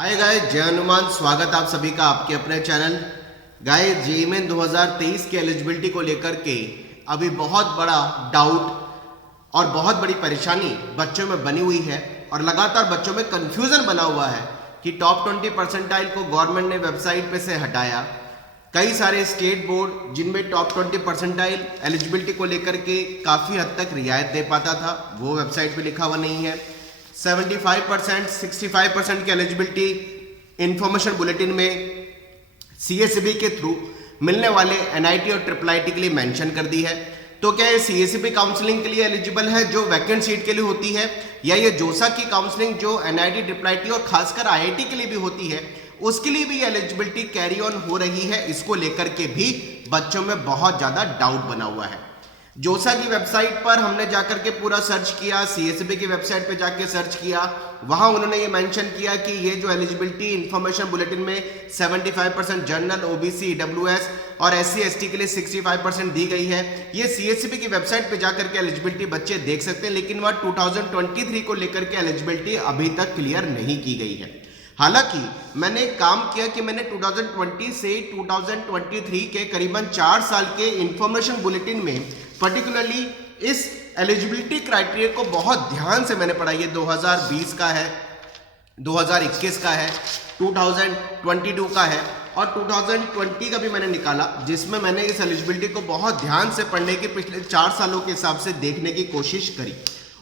Hi guys, जय हनुमान। स्वागत आप सभी का आपके अपने चैनल गाइस। जेईई मेन 2023 की एलिजिबिलिटी को लेकर के अभी बहुत बड़ा डाउट और बहुत बड़ी परेशानी बच्चों में बनी हुई है और लगातार बच्चों में कंफ्यूजन बना हुआ है कि टॉप 20 परसेंटाइल को गवर्नमेंट ने वेबसाइट पे से हटाया। कई सारे स्टेट बोर्ड जिनमें टॉप 20 परसेंटाइल एलिजिबिलिटी को लेकर के काफ़ी हद तक रियायत दे पाता था, वो वेबसाइट पे लिखा हुआ नहीं है। 75%, 65% की एलिजिबिलिटी इंफॉर्मेशन बुलेटिन में सीएसबी के थ्रू मिलने वाले एनआईटी और ट्रिपल आईटी के लिए मेंशन कर दी है। तो क्या ये सीएसबी काउंसलिंग के लिए एलिजिबल है जो वैकेंट सीट के लिए होती है, या ये जोसा की काउंसलिंग जो एनआईटी ट्रिपल आईटी और खासकर आईआईटी के लिए भी होती है उसके लिए भी एलिजिबिलिटी कैरी ऑन हो रही है? इसको लेकर के भी बच्चों में बहुत ज्यादा डाउट बना हुआ है। जोसा की वेबसाइट पर हमने जाकर के पूरा सर्च किया, सीएसबी की वेबसाइट पे जाके सर्च किया, वहां उन्होंने ये मेंशन किया कि ये जो एलिजिबिलिटी इंफॉर्मेशन बुलेटिन में 75% जनरल, ओबीसी, ईडब्ल्यूएस और एससी एसटी के लिए 65% दी गई है। ये सीएसबी की वेबसाइट पे जाकर के एलिजिबिलिटी बच्चे देख सकते हैं, लेकिन वह 2023 को लेकर के एलिजिबिलिटी अभी तक क्लियर नहीं की गई है। हालांकि मैंने काम किया कि मैंने 2020 से 2023 के करीबन 4 साल के इंफॉर्मेशन बुलेटिन में पर्टिकुलरली इस एलिजिबिलिटी क्राइटेरिया को बहुत ध्यान से मैंने पढ़ा। ये 2020 का है, 2021 का है, 2022 का है और 2020 का भी मैंने निकाला, जिसमें मैंने इस एलिजिबिलिटी को बहुत ध्यान से पढ़ने की पिछले 4 सालों के हिसाब से देखने की कोशिश करी।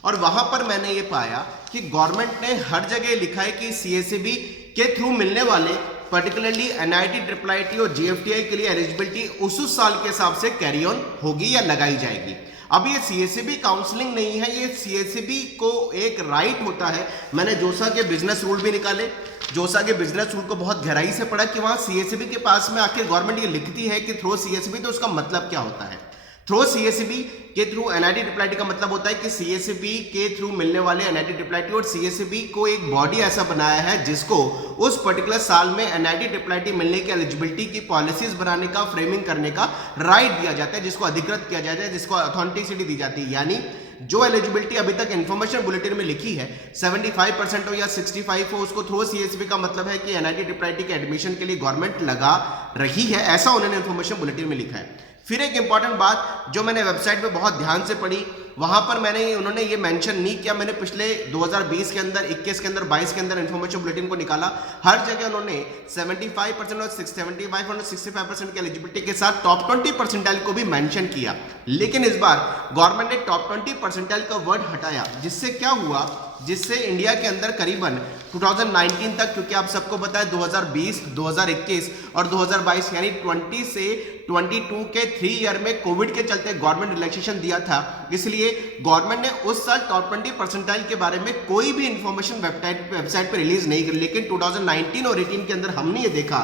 और वहां पर मैंने ये पाया कि गवर्नमेंट ने हर जगह लिखा है कि सीएसबी के थ्रू मिलने वाले पर्टिकुलरली एनआईटी, ट्रिपल आईटी और जीएफटीआई के लिए एलिजिबिलिटी उस साल के हिसाब से कैरी ऑन होगी या लगाई जाएगी। अब ये सीएसबी काउंसलिंग नहीं है, ये सीएसबी को एक राइट होता है। मैंने जोसा के बिजनेस रूल भी निकाले, जोसा के बिजनेस रूल को बहुत गहराई से पढ़ा कि वहां सीएसबी के पास में आखिर गवर्नमेंट ये लिखती है कि थ्रो सीएसबी, तो उसका मतलब क्या होता है। थ्रो सीएसबी के थ्रू एनआईटी ट्रिपल आईटी का मतलब होता है कि सीएसबी के थ्रू मिलने वाले एनआईटी ट्रिपल आईटी और सीएसबी को एक बॉडी ऐसा बनाया है जिसको उस पर्टिकुलर साल में एनआईटी ट्रिपल आईटी मिलने की एलिजिबिलिटी की पॉलिसीज बनाने का, फ्रेमिंग करने का राइट दिया जाता है, जिसको अधिकृत किया जाता है, जिसको अथॉरिटी दी जाती है। यानी जो एलिजिबिलिटी अभी तक इंफॉर्मेशन बुलेटिन में लिखी है 75% हो या 65 हो, उसको थ्रू सीएसबी का मतलब है कि एनआईटी ट्रिपल आईटी के एडमिशन के लिए गवर्नमेंट लगा रही है, ऐसा उन्होंने इंफॉर्मेशन बुलेटिन में लिखा है। फिर एक इंपॉर्टेंट बात जो मैंने वेबसाइट पे बहुत ध्यान से पढ़ी, वहां पर उन्होंने ये मेंशन नहीं किया। मैंने पिछले 2020 के अंदर, 21 के अंदर, 22 के अंदर इंफॉर्मेशन बुलेटिन को निकाला, हर जगह उन्होंने 75% और 65% की एलिजिबिलिटी के साथ टॉप 20 परसेंटाइल को भी मेंशन किया। लेकिन इस बार गवर्नमेंट ने टॉप 20 परसेंटाइल का वर्ड हटाया, जिससे क्या हुआ, जिससे इंडिया के अंदर करीबन 2019 तक, क्योंकि आप सबको पता है 2020, 2021 और 2022 यानी 20 से 22 के 3 ईयर में कोविड के चलते गवर्नमेंट रिलैक्सेशन दिया था, इसलिए गवर्नमेंट ने उस साल टॉप 20 परसेंटाइल के बारे में कोई भी इंफॉर्मेशन वेबसाइट पर रिलीज नहीं करी। लेकिन 2019 और 18 के अंदर हमने ये देखा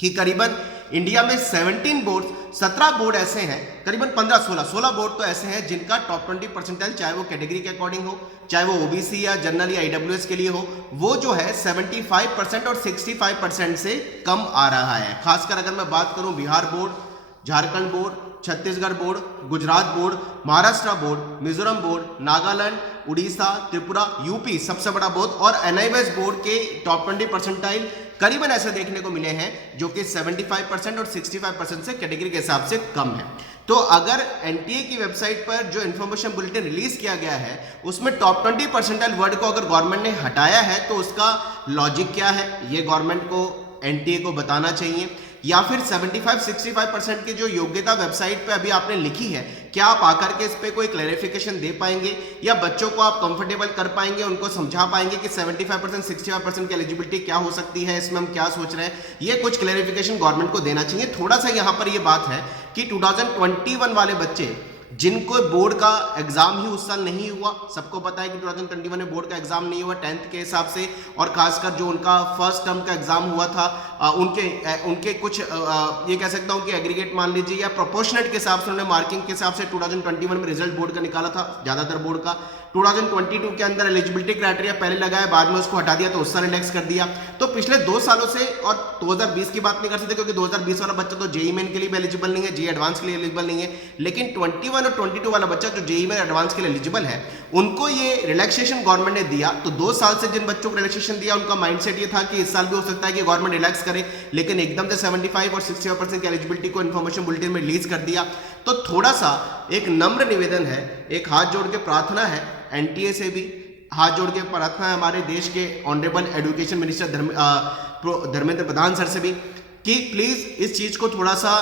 कि करीबन इंडिया में 17 बोर्ड, 17 बोर्ड ऐसे हैं, करीबन 16 बोर्ड तो ऐसे हैं जिनका टॉप 20 परसेंटाइल, चाहे वो कैटेगरी के अकॉर्डिंग हो, चाहे वो ओबीसी या जनरल या ईडब्ल्यूएस के लिए हो, वो जो है 75% और 65% से कम आ रहा है। खासकर अगर मैं बात करूं Bihar board, Jharkhand board, Chhattisgarh board, Gujarat board, Maharashtra board, Mizoram board, Nagaland, Orissa, Tripura, UP सबसे बड़ा बोर्ड और एनआईएस बोर्ड के टॉप 20 परसेंटाइल करीबन ऐसे देखने को मिले हैं जो कि 75% और 65% से कैटेगरी के हिसाब से कम है। तो अगर एनटीए की वेबसाइट पर जो इंफॉर्मेशन बुलेटिन रिलीज किया गया है उसमें टॉप 20 परसेंटाइल वर्ड को अगर गवर्नमेंट ने हटाया है तो उसका लॉजिक क्या है, ये गवर्नमेंट को, एनटीए को बताना चाहिए। या फिर 75-65% की जो योग्यता वेबसाइट पे अभी आपने लिखी है, क्या आप आकर के इस पे कोई क्लैरिफिकेशन दे पाएंगे या बच्चों को आप कंफर्टेबल कर पाएंगे, उनको समझा पाएंगे कि 75% 65% की एलिजिबिलिटी क्या हो सकती है, इसमें हम क्या सोच रहे हैं, ये कुछ क्लैरिफिकेशन गवर्नमेंट को देना चाहिए। थोड़ा सा यहाँ पर ये बात है कि 2021 वाले बच्चे जिनको बोर्ड का एग्जाम ही उस साल नहीं हुआ, सबको पता है कि 2021 में बोर्ड का एग्जाम नहीं हुआ 10th के हिसाब से, और खासकर जो उनका फर्स्ट टर्म का एग्जाम हुआ था उनके कुछ ये कह सकता हूं कि एग्रीगेट मान लीजिए या प्रोपोर्शनेट के हिसाब से उन्होंने मार्किंग के हिसाब से 2021 में रिजल्ट बोर्ड का निकाला था, ज्यादातर बोर्ड का, 2022 के अंदर एलिजिबिलिटी क्राइटेरिया पहले लगाया, बाद में उसको हटा दिया, तो उस साल रिलैक्स कर दिया। तो पिछले 2 सालों से, और 2020 की बात नहीं कर सकते क्योंकि 2020 वाला बच्चा तो जेईई मेन के लिए भी एलिजिबल नहीं है, जेईई एडवांस के लिए एलिजिबल नहीं है, लेकिन 21 और 22 वाला बच्चा जो जेईई मेन एडवांस के लिए एलिजिबल है, उनको ये रिलैक्सेशन गवर्नमेंट ने दिया। तो 2 साल से जिन बच्चों को रिलैक्सेशन दिया उनका माइंडसेट ये था कि इस साल भी हो सकता है कि गवर्नमेंट रिलैक्स करे, लेकिन एकदम से 75 और 65% की एलिजिबिलिटी को इन्फॉर्मेशन बुलेटिन में रिलीज कर दिया। तो थोड़ा सा एक नम्र निवेदन है, एक हाथ जोड़ के प्रार्थना है, एनटीए से भी हाथ जोड़ के प्रार्थना है, हमारे देश के honourable education minister Dharmendra Pradhan sir से भी, कि प्लीज इस चीज को थोड़ा सा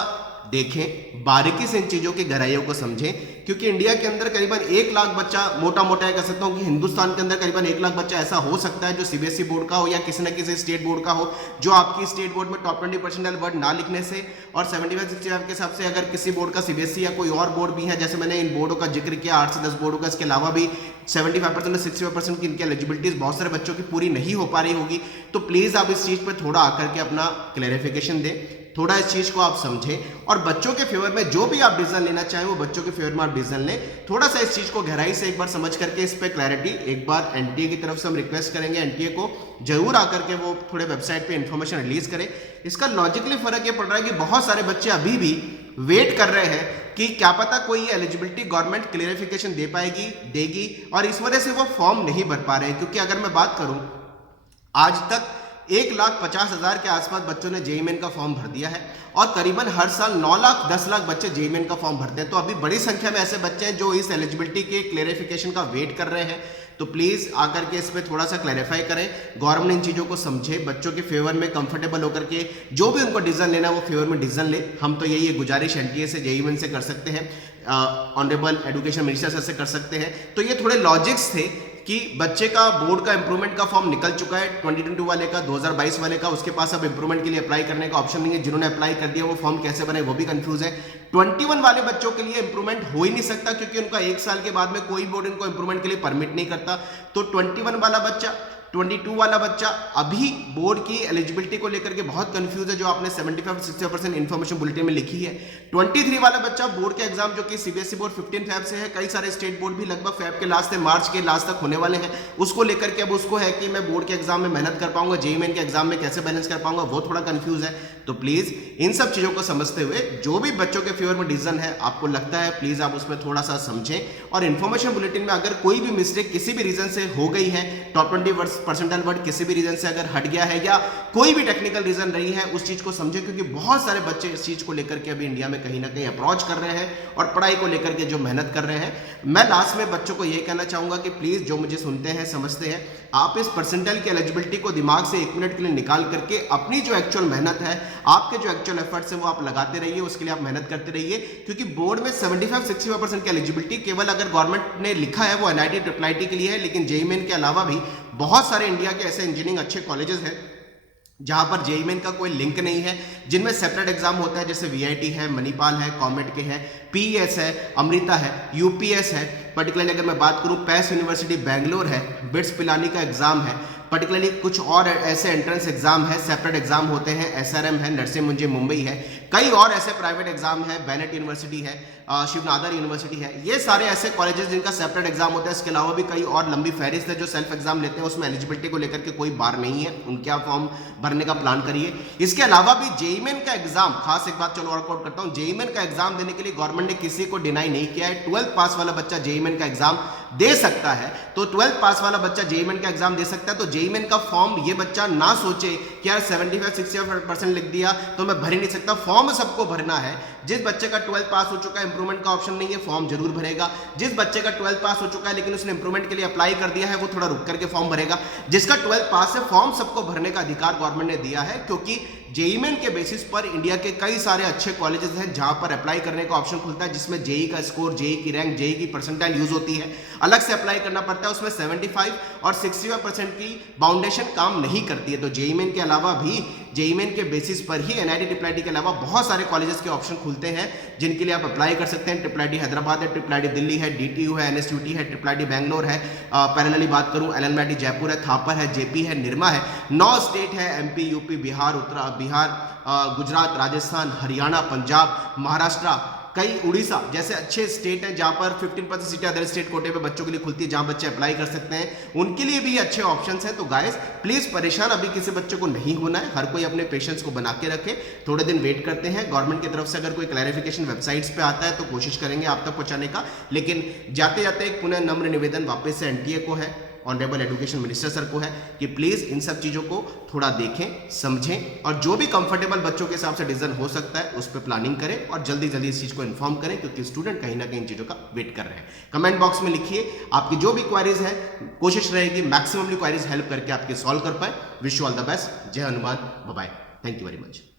देखें, बारीकी से इन चीजों की गहराइयों को समझें, क्योंकि इंडिया के अंदर करीबन 1 लाख बच्चा, मोटा मोटा कह सकता हूं कि हिंदुस्तान के अंदर करीबन 1 लाख बच्चा ऐसा हो सकता है जो सीबीएसई बोर्ड का हो या किसी न किसी स्टेट बोर्ड का हो, जो आपकी स्टेट बोर्ड में टॉप 20% वर्ड ना लिखने से और 75-65 के हिसाब से अगर किसी बोर्ड का सीबीएसई या कोई और बोर्ड भी है, जैसे मैंने इन बोर्डों का जिक्र किया 8 से 10 बोर्डों का, इसके अलावा भी 75% और 65% की इनकी एलिजिबिलिटीज बहुत सारे बच्चों की पूरी नहीं हो पा रही होगी। तो प्लीज आप इस चीज पर थोड़ा आकर के अपना क्लैरिफिकेशन दें, थोड़ा इस चीज को आप समझें, और बच्चों के फेवर में जो भी आप डिसीजन लेना चाहें वो बच्चों के फेवर में आप डिसीजन लें। थोड़ा सा इस चीज को गहराई से एक बार समझ करके इस पे क्लैरिटी, एक बार एनटीए की तरफ से हम रिक्वेस्ट करेंगे, एनटीए को जरूर आकर के वो थोड़े वेबसाइट पे इंफॉर्मेशन रिलीज करें। इसका लॉजिकली फर्क ये पड़ रहा है कि बहुत सारे बच्चे अभी भी वेट कर रहे हैं कि क्या पता कोई एलिजिबिलिटी गवर्नमेंट क्लियरिफिकेशन दे पाएगी, देगी, और इस वजह से वो फॉर्म नहीं भर पा रहे हैं। क्योंकि अगर मैं बात करूं, आज तक 1,50,000 के आसपास बच्चों ने जेईई मेन का फॉर्म भर दिया है, और करीबन हर साल 9 लाख 10 लाख बच्चे जेईई मेन का फॉर्म भरते हैं। तो अभी बड़ी संख्या में ऐसे बच्चे हैं जो इस एलिजिबिलिटी के क्लियरिफिकेशन का वेट कर रहे हैं। तो प्लीज आकर के इस पे थोड़ा सा क्लैरिफाई करें, गवर्नमेंट इन चीजों को समझे, बच्चों के फेवर में कंफर्टेबल होकर के जो भी उनको डिसीजन लेना है वो फेवर में डिसीजन ले। हम तो यही गुजारिश एनटीए से, जेईई मेन से कर सकते हैं, ऑनरेबल एजुकेशन मिनिस्टर सर से कर सकते हैं। तो ये थोड़े लॉजिक्स थे कि बच्चे का बोर्ड का इंप्रूवमेंट का फॉर्म निकल चुका है 2022 वाले का, 2022 वाले का, उसके पास अब इंप्रूवमेंट के लिए अप्लाई करने का ऑप्शन नहीं है। जिन्होंने अप्लाई कर दिया वो फॉर्म कैसे बने वो भी कंफ्यूज है। 21 वाले बच्चों के लिए इंप्रूवमेंट हो ही नहीं सकता क्योंकि उनका 1 साल के बाद में कोई बोर्ड इनको इंप्रूवमेंट के लिए परमिट नहीं करता। तो 21 वाला बच्चा, 22 वाला बच्चा अभी बोर्ड की एलिजिबिलिटी को लेकर के बहुत कंफ्यूज है, जो आपने 75-60% इंफॉर्मेशन बुलेटिन में लिखी है। 23 वाला बच्चा बोर्ड के एग्जाम जो कि सीबीएसई बोर्ड 15 फैब से है, कई सारे स्टेट बोर्ड भी लगभग फैब के लास्ट से मार्च के लास्ट तक होने वाले हैं, उसको लेकर के अब उसको है कि मैं बोर्ड के एग्जाम में मेहनत कर पाऊंगा, जेईई मेन के एग्जाम में कैसे बैलेंस कर पाऊंगा, वो थोड़ा कंफ्यूज है। तो प्लीज इन सब चीजों को समझते हुए जो भी बच्चों के फेवर में डिसीजन है आपको लगता है, प्लीज आप उसमें थोड़ा सा समझें, और इन्फॉर्मेशन बुलेटिन में अगर कोई भी मिस्टेक किसी भी रीजन से हो गई है, टॉप 20% वर्ड किसी भी रीजन से अगर हट गया है या कोई भी टेक्निकल रीजन रही है, उस चीज को समझें, क्योंकि बहुत सारे बच्चे इस चीज को लेकर के अभी इंडिया में कहीं ना कहीं अप्रोच कर रहे हैं और पढ़ाई को लेकर के जो मेहनत कर रहे हैं। मैं लास्ट में बच्चों को यह कहना चाहूंगा कि प्लीज जो मुझे सुनते हैं, समझते हैं, आप इस परसेंटाइल की एलिजिबिलिटी को दिमाग से 1 मिनट के लिए निकाल करके अपनी जो एक्चुअल मेहनत है, आपके जो एक्चुअल एफर्ट्स हैं वो आप लगाते रहिए, उसके लिए आप मेहनत करते रहिए। क्योंकि बोर्ड में 75-65% की एलिजिबिलिटी केवल अगर गवर्नमेंट ने लिखा है वो एनआईटी ट्रिपल के लिए है, लेकिन जेईई मेन के अलावा भी बहुत सारे इंडिया के ऐसे इंजीनियरिंग अच्छे कॉलेजेस हैं जहां पर जेईई मेन का कोई लिंक नहीं है, जिनमें सेपरेट एग्जाम होता है, जैसे वीआईटी है, मणिपाल है, कॉमेट के है, पीईएस है, अमृता है, यूपीएस है। पर्टिकुलरली अगर मैं बात करूं, पैस यूनिवर्सिटी बेंगलोर है, बिट्स पिलानी का एग्जाम है, पर्टिकुलरली कुछ और ऐसे एंट्रेंस एग्जाम है, सेपरेट एग्जाम होते हैं, एसआरएम है, नरसिंह मुंजी मुंबई है, कई और ऐसे प्राइवेट एग्जाम है, बेनेट यूनिवर्सिटी है, शिवनादर यूनिवर्सिटी है। ये सारे ऐसे कॉलेजेस जिनका सेपरेट एग्जाम होता है। इसके अलावा भी कई और लंबी फहरिस्त है जो सेल्फ एग्जाम लेते हैं, उसमें एलिजिबिलिटी को लेकर के कोई बार नहीं है, उनके आप फॉर्म भरने का प्लान करिए। इसके अलावा भी जेईई मेन का एग्जाम, खास एक बात चलो वर्कआउट करता हूं, जेईई मेन का एग्जाम देने के लिए गवर्नमेंट ने किसी को डिनाई नहीं किया है। 12th पास वाला बच्चा जेईई मेन का एग्जाम दे सकता है, तो 12th पास वाला बच्चा जेईई मेन का एग्जाम दे सकता है। तो जेईई मेन का फॉर्म ये बच्चा ना सोचे कि यार 75-65% लिख दिया तो मैं भर ही नहीं सकता, फॉर्म सबको भरना है। जिस बच्चे का 12th पास हो चुका है, इंप्रूवमेंट का ऑप्शन नहीं है, फॉर्म जरूर भरेगा। जिस बच्चे का 12th पास हो चुका है लेकिन उसने इंप्रूवमेंट के लिए अप्लाई कर दिया है, वो थोड़ा रुक करके फॉर्म भरेगा। जिसका 12th पास है, फॉर्म सबको भरने का अधिकार गवर्नमेंट ने दिया है, क्योंकि जेईई मेन के बेसिस पर इंडिया के कई सारे अच्छे कॉलेजेस हैं जहां पर अप्लाई करने का ऑप्शन खुलता है, जिसमें जेईई का स्कोर, जेईई की रैंक, जेईई की परसेंटाइल यूज होती है, अलग से अप्लाई करना पड़ता है। उसमें 75 और 65% की बाउंडेशन काम नहीं करती है। तो जेईई मेन के अलावा भी, जेईई मेन के बेसिस पर ही एनआईटी ट्रिपल आईटी के अलावा बहुत सारे कॉलेजेस के ऑप्शन खुलते हैं जिनके लिए आप अप्लाई कर सकते हैं। ट्रिपल आईटी हैदराबाद है, ट्रिपल आईटी दिल्ली है, डीटीयू है, एनएसयूटी है, ट्रिपल आईटी बैंगलोर है, पैरेलली बात करूं एलएनआईटी जयपुर है, थापर है, जेपी है, निर्मा है। 9 स्टेट है, एमपी, यूपी, बिहार, गुजरात, राजस्थान, हरियाणा, पंजाब, महाराष्ट्र, कई उड़ीसा जैसे अच्छे स्टेट हैं जहां पर 15% सीटें अदर स्टेट कोटे पे बच्चों के लिए खुलती है, जहां बच्चे अप्लाई कर सकते हैं, उनके लिए भी अच्छे ऑप्शंस हैं। तो गाइस प्लीज परेशान अभी किसी बच्चे को नहीं होना है, हर कोई अपने पेशेंस को बना के रखे, थोड़े दिन वेट करते हैं। गवर्नमेंट की तरफ से अगर कोई क्लैरिफिकेशन वेबसाइट्स पे आता है तो कोशिश करेंगे आप तक पहुंचाने का। लेकिन जाते जाते एक पुनः नम्र निवेदन वापस से एनटीए को है, ऑनरेबल एजुकेशन मिनिस्टर सर को है कि प्लीज इन सब चीजों को थोड़ा देखें, समझें और जो भी कंफर्टेबल बच्चों के हिसाब से डिसीजन हो सकता है उस पर प्लानिंग करें और जल्दी जल्दी इस चीज को इन्फॉर्म करें, क्योंकि स्टूडेंट कहीं ना कहीं इन चीजों का वेट कर रहे हैं। कमेंट बॉक्स में लिखिए आपकी जो भी क्वारीज है, कोशिश रहेगी मैक्सिममली क्वारीज हेल्प करके आपके सॉल्व कर पाए। Wish you all the best. जय Hanuman, bye bye, thank you very much.